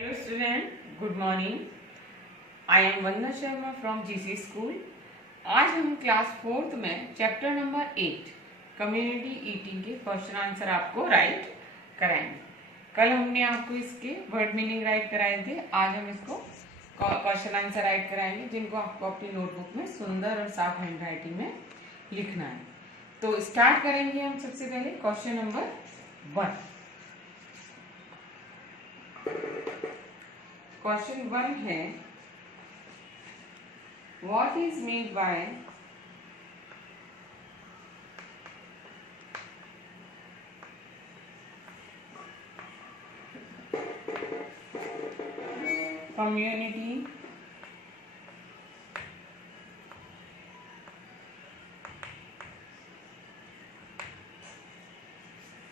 Hello student, good morning. I am Vandana Sharma from GC School. आज हम class 4th में chapter number 8 community eating के question answer आपको right कराएंगे। कल हमने आपको इसके वर्ड मीनिंग राइट कराए थे, आज हम इसको क्वेश्चन आंसर राइट कराएंगे, जिनको आपको अपनी नोटबुक में सुंदर और साफ हैंड राइटिंग में लिखना है। तो स्टार्ट करेंगे हम सबसे पहले क्वेश्चन नंबर 1। क्वेश्चन 1 है, what is made by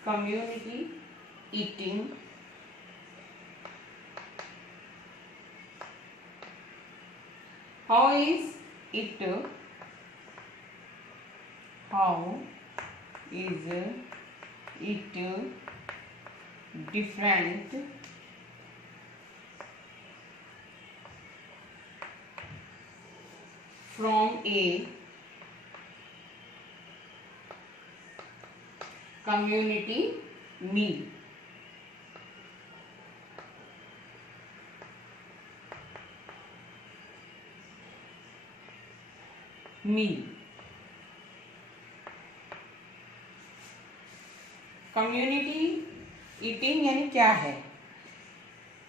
community eating how is it different from a community meal? Community eating यानी क्या है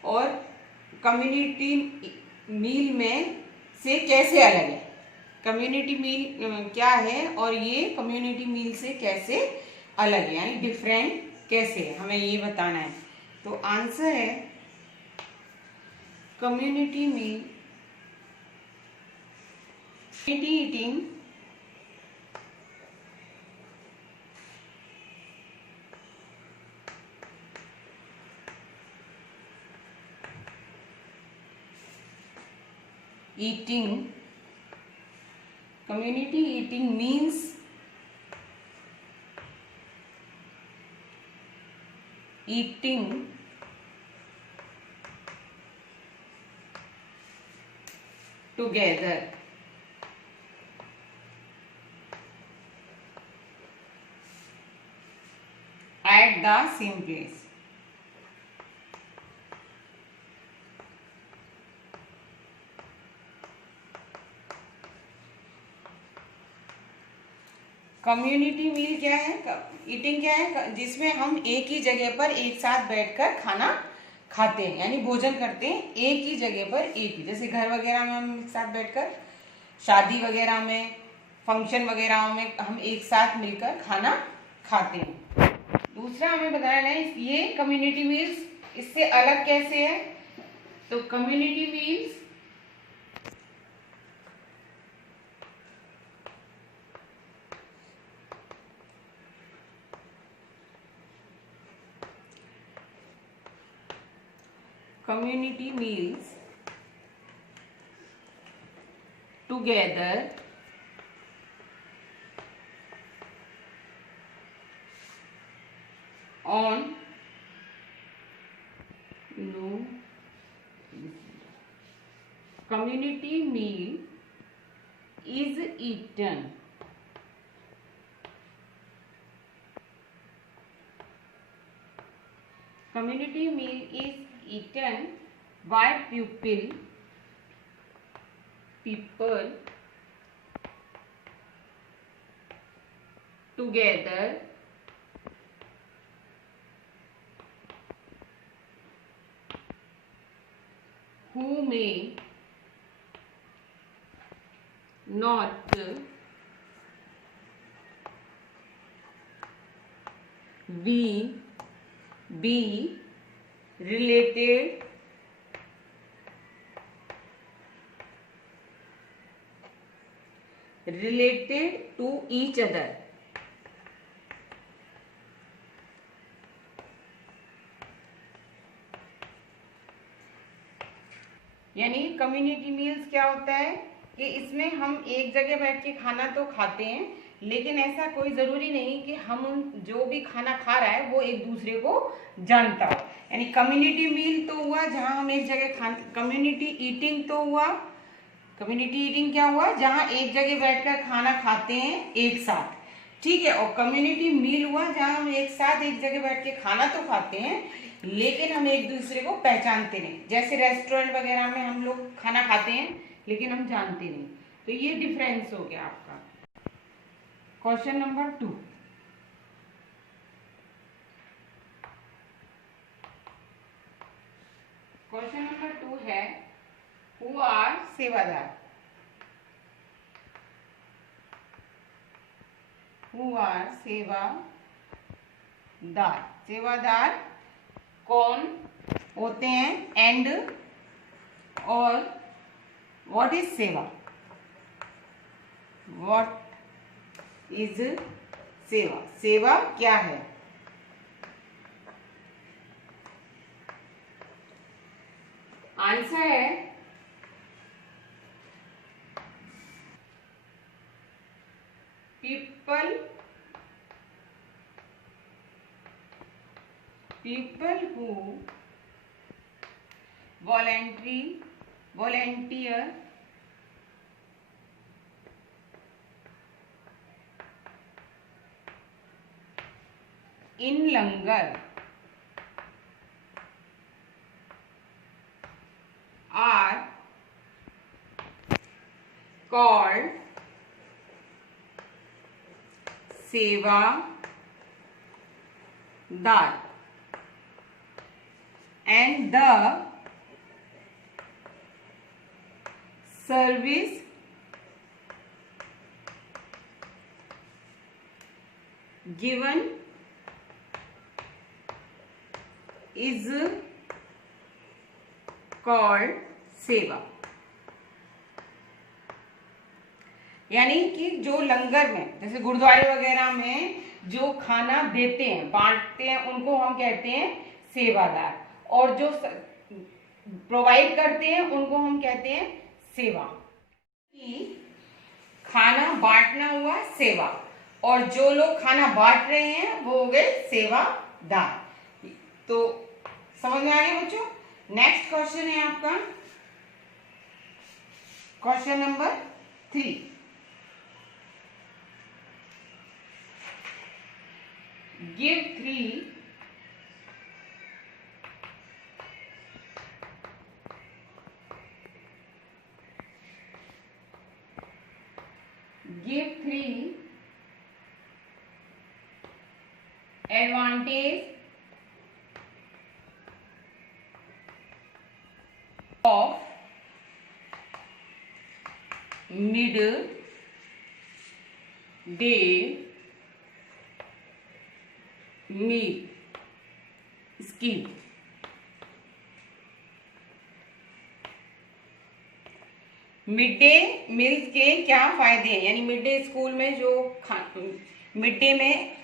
और कम्युनिटी मील में से कैसे अलग है। कम्युनिटी मील क्या है और ये कम्युनिटी मील से कैसे अलग है, यानी डिफरेंट कैसे है, हमें ये बताना है। तो आंसर है community meal eating community eating means eating together at the same place. Community meal क्या है, ईटिंग क्या है, जिसमें हम एक ही जगह पर एक साथ बैठकर खाना खाते हैं, यानी भोजन करते हैं एक ही जगह पर एक ही, जैसे घर वगैरह में हम एक साथ बैठकर, शादी वगैरह में, फंक्शन वगैरह में हम एक साथ मिलकर खाना खाते हैं। दूसरा हमें बताना है ये कम्युनिटी मील्स इससे अलग कैसे है। तो community meals together on community meal is eaten by people together who may not be related to each other. यानी कम्युनिटी मील्स क्या होता है कि इसमें हम एक जगह बैठ के खाना तो खाते हैं, लेकिन ऐसा कोई जरूरी नहीं कि हम जो भी खाना खा रहा है वो एक दूसरे को जानता हो। यानी कम्युनिटी मील तो हुआ जहां हम एक जगह कम्युनिटी ईटिंग तो हुआ। कम्युनिटी ईटिंग क्या हुआ? जहां एक जगह बैठकर खाना खाते हैं एक साथ, ठीक है। और कम्युनिटी मील हुआ जहां हम एक साथ एक जगह बैठ के खाना तो खाते हैं लेकिन हम एक दूसरे को पहचानते नहीं। जैसे रेस्टोरेंट वगैरह में हम लोग खाना खाते हैं लेकिन हम जानते नहीं। तो ये डिफरेंस हो गया आपका। क्वेश्चन नंबर 2, क्वेश्चन नंबर 2 है हु आर सेवादार। हु आर सेवादार। सेवादार कौन होते हैं एंड और व्हाट इज सेवा? व्हाट इज सेवा? सेवा क्या है? आंसर है people who volunteer in langar are called सेवादार and the service given is called सेवा। यानी कि जो लंगर में, जैसे गुरुद्वारे वगैरह में जो खाना देते हैं, बांटते हैं, उनको हम कहते हैं सेवादार। और जो प्रोवाइड करते हैं उनको हम कहते हैं सेवा। खाना बांटना हुआ सेवा और जो लोग खाना बांट रहे हैं वो हो गए सेवादार। तो समझ में आ गया बच्चों? नेक्स्ट क्वेश्चन है आपका question number 3। Give 3 advantage of mid-day meal scheme। Mid day meals के क्या फायदे हैं? यानी मिड डे स्कूल में जो मिड डे में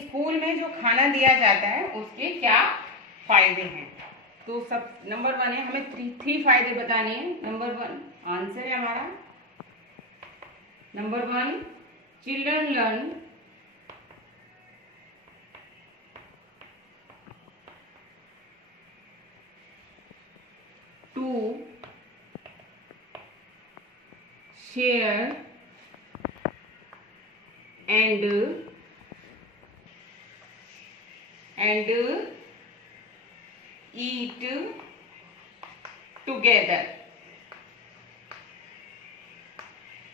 स्कूल में जो खाना दिया जाता है उसके क्या फायदे हैं? तो सब नंबर 1 है, हमें 3 फायदे बताने हैं। नंबर 1 आंसर है हमारा। Number 1 children learn to share and eat together।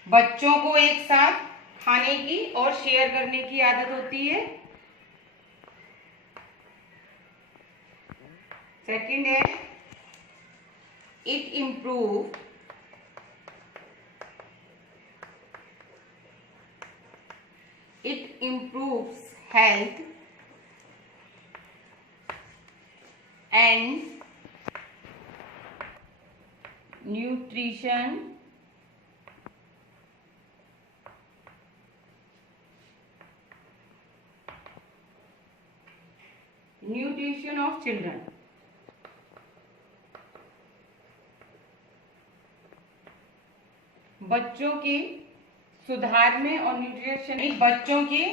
बच्चों को एक साथ खाने की और शेयर करने की आदत होती है। सेकंड है it improves health and nutrition of children। बच्चों के सुधार में और न्यूट्रिशन यानी बच्चों के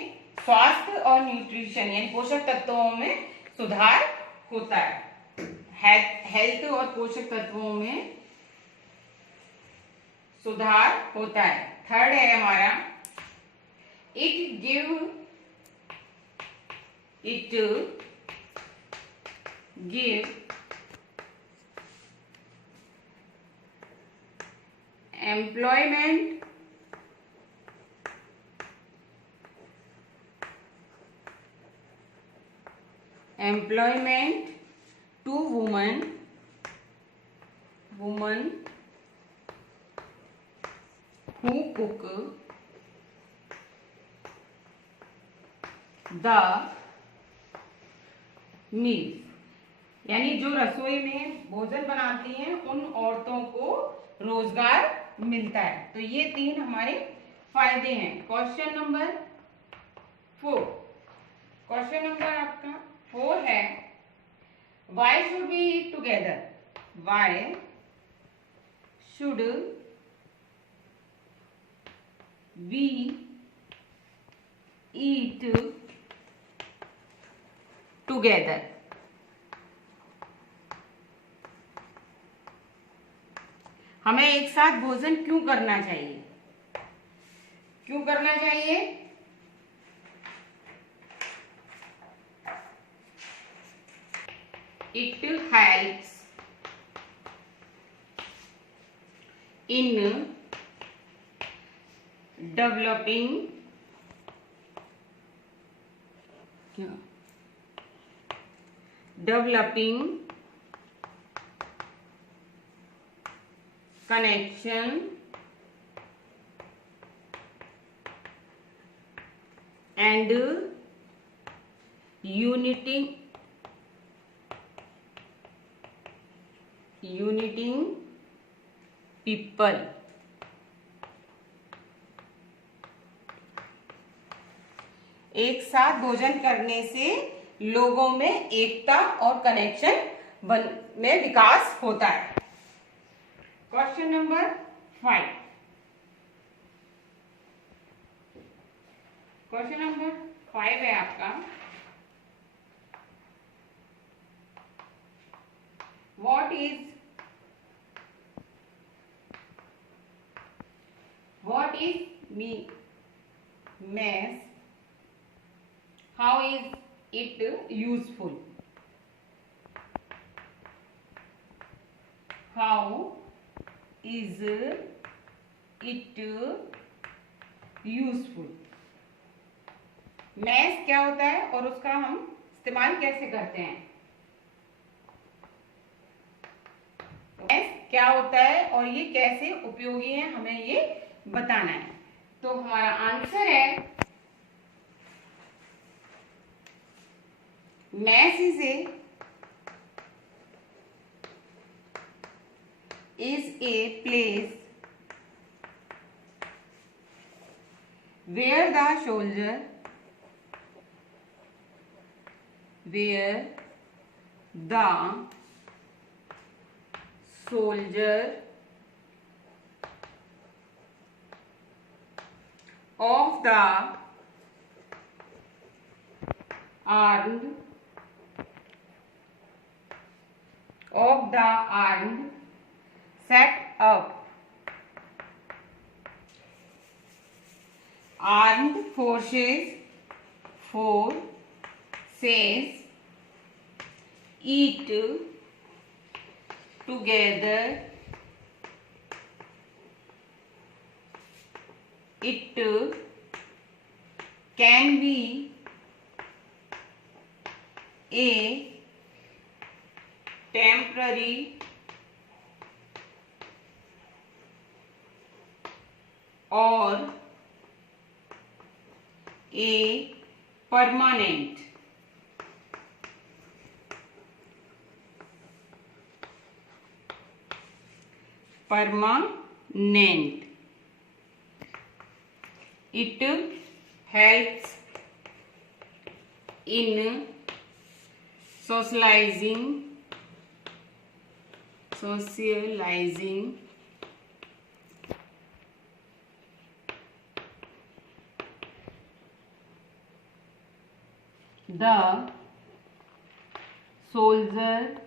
स्वास्थ्य और न्यूट्रिशन यानी पोषक तत्वों में सुधार होता है। हेल्थ और पोषक तत्वों में सुधार होता है। थर्ड है हमारा it give employment to women who cook the meals, यानी जो रसोई में भोजन बनाती हैं उन औरतों को रोजगार मिलता है। तो ये 3 हमारे फायदे हैं। क्वेश्चन नंबर 4 है why should we eat together, why should we eat together. हमें एक साथ भोजन क्यों करना चाहिए? It helps in developing connection and uniting people। एक साथ भोजन करने से लोगों में एकता और कनेक्शन में विकास होता है। क्वेश्चन नंबर 5 है आपका what is mess, how is it useful? How is it useful? Mess क्या होता है और उसका हम इस्तेमाल कैसे करते हैं? मैस क्या होता है और ये कैसे उपयोगी है, हमें ये बताना है। तो हमारा आंसर है mess is a place where the soldier of the armed set up armed forces eat together, it can be a temporary or a permanent it helps in socializing the soldier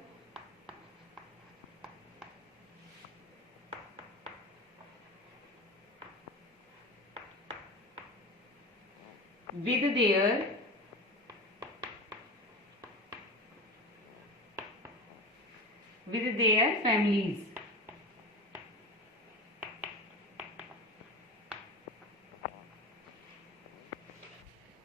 with their families.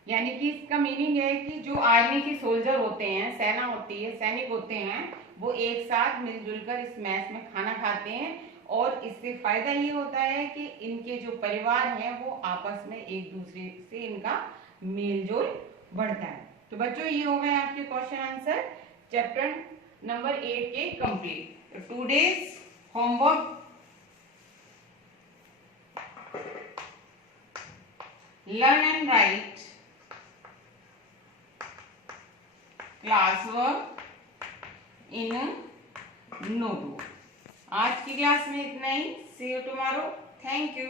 यानी कि इसका meaning है कि जो army के soldier होते हैं, सेना होती है, सैनिक होते हैं, वो एक साथ मिलजुल कर इस मैस में खाना खाते हैं और इससे फायदा ये होता है कि इनके जो परिवार हैं वो आपस में एक दूसरे से इनका मेलजोल बढ़ता है। तो बच्चों ये हो गए आपके क्वेश्चन आंसर चैप्टर नंबर 8 के complete. Today's homework learn and right class work in notebook. आज की क्लास में इतना ही। सी यू टुमारो। Thank you.